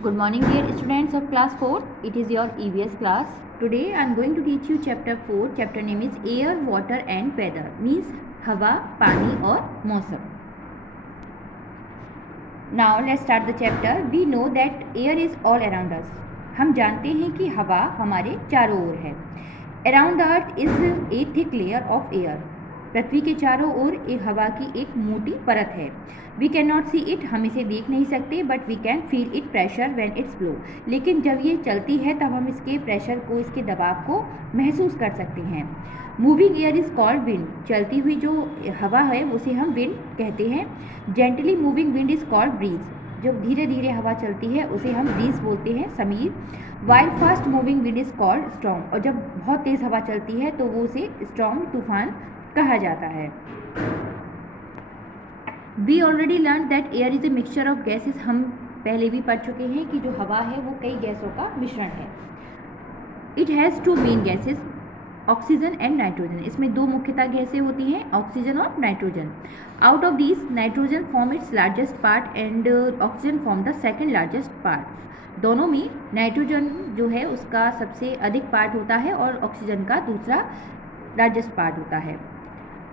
Good morning dear students of class 4. It is your EVS class. Today I am going to teach you chapter 4. Chapter name is air, water and weather. Means हवा, पानी और मौसम. Now let's start the chapter. We know that air is all around us. हम जानते हैं कि हवा हमारे चारों ओर है. Around the earth is a thick layer of air. पृथ्वी के चारों ओर एक हवा की एक मोटी परत है. We can not see it, हम इसे देख नहीं सकते, but we can feel it pressure when it's blow. लेकिन जब ये चलती है तब हम इसके प्रेशर को, इसके दबाव को महसूस कर सकते हैं. Moving air is called wind. चलती हुई जो हवा है उसे हम विंड कहते हैं. Gently moving wind is called breeze. जब धीरे धीरे हवा चलती है उसे हम ब्रीज बोलते हैं, Sameer. While fast moving wind is called storm. और जब बहुत तेज़ हवा चलती है तो वो उसे स्टॉर्म, तूफान कहा जाता है. We already learn that air is a mixture of gases. हम पहले भी पढ़ चुके हैं कि जो हवा है वो कई गैसों का मिश्रण है. It has two main gases, oxygen and nitrogen. इसमें दो मुख्यतः गैसें होती हैं, ऑक्सीजन और nitrogen. Out of these nitrogen form its largest part and oxygen form the second largest part. दोनों में नाइट्रोजन जो है उसका सबसे अधिक पार्ट होता है और ऑक्सीजन का दूसरा लार्जेस्ट पार्ट होता है.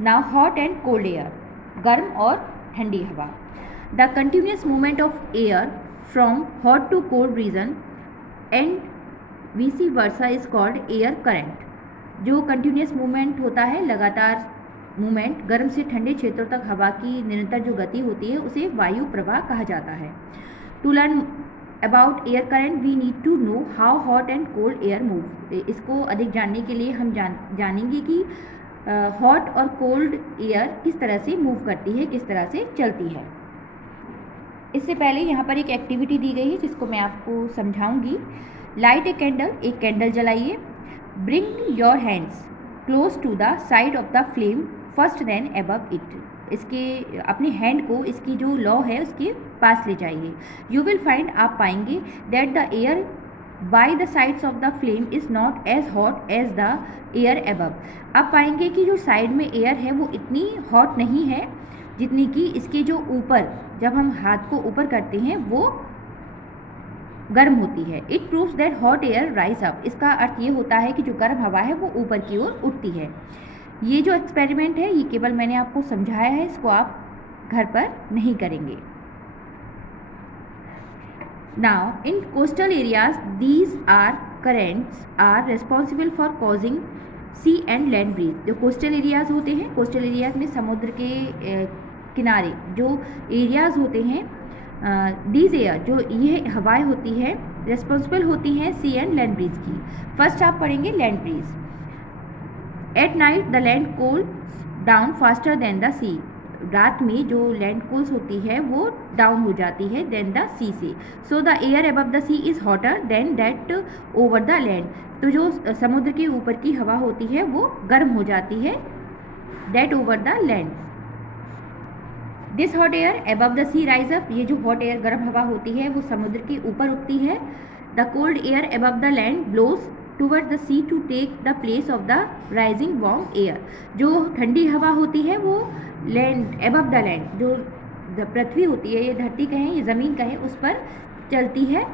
Now hot and cold air, गर्म और ठंडी हवा. The continuous movement of air from hot to cold region and vice versa is called air current. जो कंटिन्यूस मूवमेंट होता है, लगातार मूवमेंट, गर्म से ठंडे क्षेत्रों तक हवा की निरंतर जो गति होती है उसे वायु प्रवाह कहा जाता है. To learn about air current we need to know how hot and cold air move. इसको अधिक जानने के लिए हम जानेंगे कि हॉट और कोल्ड एयर किस तरह से मूव करती है, किस तरह से चलती है. इससे पहले यहाँ पर एक एक्टिविटी दी गई है जिसको मैं आपको समझाऊंगी. लाइट ए कैंडल, एक कैंडल जलाइए. Bring your hands close to the side of the flame first then above it. इसके अपने हैंड को इसकी जो लौ है उसके पास ले जाइए. यू विल फाइंड, आप पाएंगे, that the air by the sides of the flame is not as hot as the air above. आप पाएंगे कि जो साइड में एयर है वो इतनी हॉट नहीं है जितनी कि इसके जो ऊपर, जब हम हाथ को ऊपर करते हैं वो गर्म होती है. It proves that hot air rise up. इसका अर्थ ये होता है कि जो गर्म हवा है वो ऊपर की ओर उठती है. ये जो एक्सपेरिमेंट है ये केवल मैंने आपको समझाया है, इसको आप घर पर नहीं करेंगे. Now, in coastal areas, these are currents are responsible for causing sea and land breeze. जो coastal areas होते हैं, coastal areas में समुद्र के किनारे जो areas होते हैं, these air जो ये हवाएं होती है responsible होती हैं sea and land breeze की. First आप पढ़ेंगे land breeze. At night the land cools down faster than the sea. रात में जो लैंड कूल्स होती है वो डाउन हो जाती है देन द सी से. So the air above the sea is hotter than that over the land. तो जो समुद्र के ऊपर की हवा होती है वो गर्म हो जाती है that over the land. This hot air above the sea rise up. ये जो हॉट एयर, गर्म हवा होती है वो समुद्र के ऊपर उठती है. The cold air above the land blows toward the sea to take the place of the rising warm air. जो ठंडी हवा होती है वो लैंड, अबव द लैंड, जो पृथ्वी होती है, ये धरती कहें, ये ज़मीन कहें, उस पर चलती है.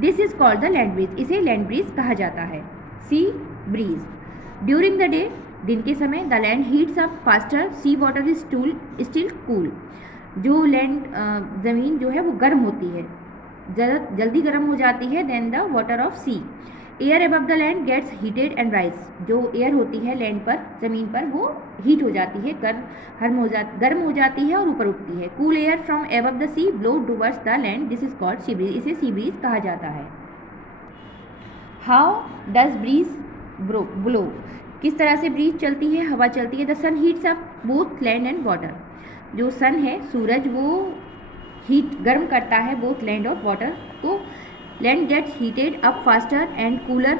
This is called the land breeze. इसे लैंड ब्रीज कहा जाता है. Sea breeze. During the day, दिन के समय, the land heats up faster, sea water is still cool. जो लैंड, ज़मीन जो है वो गर्म होती है, जल्दी गर्म हो जाती है then the water of sea. Air above the land gets heated and rise. जो एयर होती है लैंड पर, ज़मीन पर, वो हीट हो जाती है, गर्म हो जाती है और ऊपर उठती है. Cool air from above the sea blow towards the land. This is called sea breeze. इसे सी ब्रीज कहा जाता है. How does breeze blow. किस तरह से ब्रीज चलती है, हवा चलती है. The sun heats up both land and water. जो सन है, सूरज, वो हीट गर्म करता है बोथ लैंड और वाटर को. Land gets heated up faster and cooler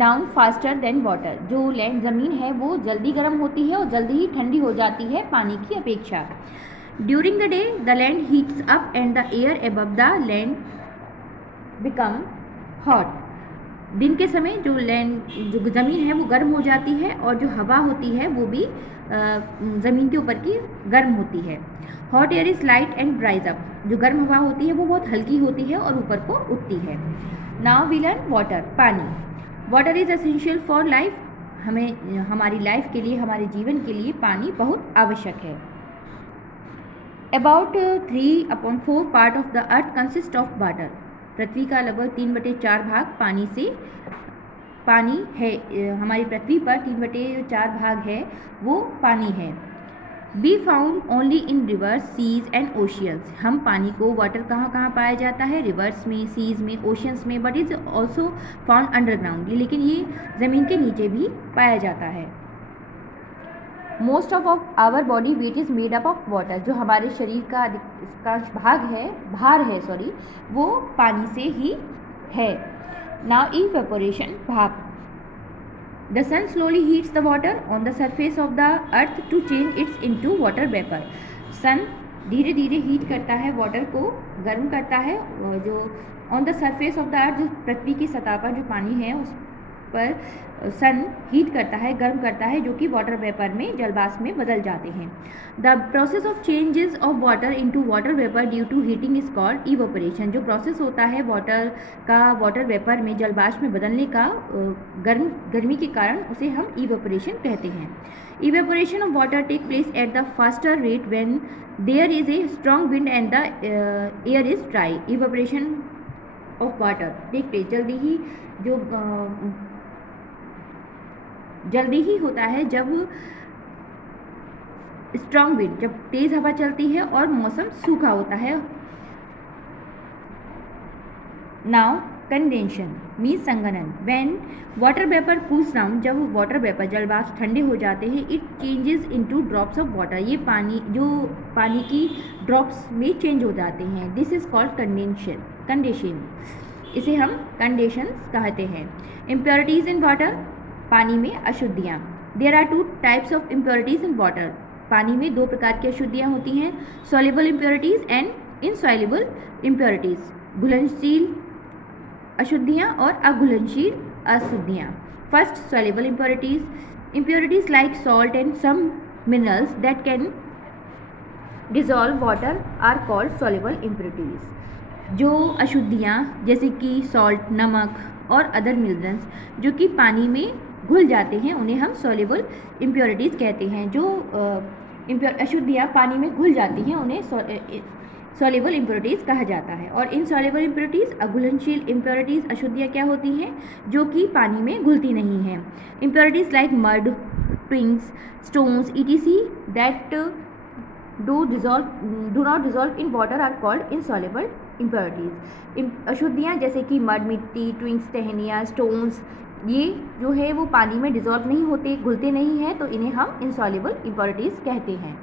down faster than water. जो लैंड, ज़मीन है, वो जल्दी गर्म होती है और जल्दी ही ठंडी हो जाती है पानी की अपेक्षा. During the day, the land heats up and the air above the land become hot. दिन के समय जो ज़मीन है वो गर्म हो जाती है और जो हवा होती है वो भी ज़मीन के ऊपर की गर्म होती है। Hot air is light and rise up, जो गर्म हवा होती है वो बहुत हल्की होती है और ऊपर को उठती है। नाउ वी लर्न वाटर, पानी। Water is essential for life, हमें हमारी लाइफ के लिए, हमारे जीवन के लिए पानी बहुत आवश्यक है। About 3/4 part of the earth consist of water, पृथ्वी का लगभग 3/4 भाग पानी है। हमारी पृथ्वी पर 3/4 भाग है वो पानी है। Be found only in rivers, seas and oceans, हम पानी को, वाटर कहाँ कहाँ पाया जाता है, रिवर्स में, सीज में, ओशियंस में, but is also found underground, लेकिन ये ज़मीन के नीचे भी पाया जाता है। Most of our body weight is made up of water, जो हमारे शरीर का अधिकांश भार है वो पानी से ही है। नाउ इवेपोरेशन, भाप। The sun slowly heats the water on the surface of the earth to change it into water vapor. सन धीरे धीरे हीट करता है, वाटर को गर्म करता है, जो on the surface of the अर्थ, जो पृथ्वी की सतह पर जो पानी है उस पर सन हीट करता है, गर्म करता है, जो कि वाटर वेपर में, जलवाष्प में बदल जाते हैं। The process of changes of water into water vapour due to heating is called evaporation, जो प्रोसेस होता है वाटर वेपर में जलवाष्प में बदलने का गर्मी के कारण, उसे हम इवेपोरेशन कहते हैं। Evaporation of water take place at the faster rate when there is a strong wind and the air is dry. Evaporation of water take place, जल्दी ही होता है जब स्ट्रॉन्ग विंड, जब तेज़ हवा चलती है और मौसम सूखा होता है। नाउ कंडेंशन मीन्स संघनन। When water vapour cools down, जब वाटर वेपर जलवाष्प ठंडे हो जाते हैं, it changes into drops of water, ये पानी की ड्रॉप्स में चेंज हो जाते हैं। दिस इज कॉल्ड कंडेंशन, इसे हम कंडेंशन कहते हैं। इम्प्योरिटीज इन वाटर, पानी में अशुद्धियाँ। There are 2 types of impurities in water, पानी में 2 प्रकार की अशुद्धियाँ होती हैं, soluble impurities and insoluble impurities, घुलनशील अशुद्धियाँ और अघुलनशील अशुद्धियाँ। First, soluble impurities like salt and some minerals that can dissolve water are called soluble impurities. जो अशुद्धियाँ जैसे कि सॉल्ट, नमक और अदर मिनरल्स जो कि पानी में घुल जाते हैं, उन्हें हम सॉल्युबल इम्प्योरिटीज़ कहते हैं। जो अशुद्धियाँ पानी में घुल जाती हैं उन्हें सॉल्युबल इम्प्योरिटीज़ कहा जाता है। और इन सॉल्युबल इम्प्योरिटीज़, अघुलनशील इम्प्योरिटीज़ अशुद्धियाँ क्या होती हैं, जो कि पानी में घुलती नहीं हैं। Impurities like mud, twigs, stones, etc that do not dissolve in water are called insoluble impurities। अशुद्धियाँ जैसे कि मड, मिट्टी, ट्विंग्स, टहनियाँ, स्टोन्स, ये जो है वो पानी में डिज़ोल्व नहीं होते, घुलते नहीं हैं, तो इन्हें हम insoluble impurities कहते हैं।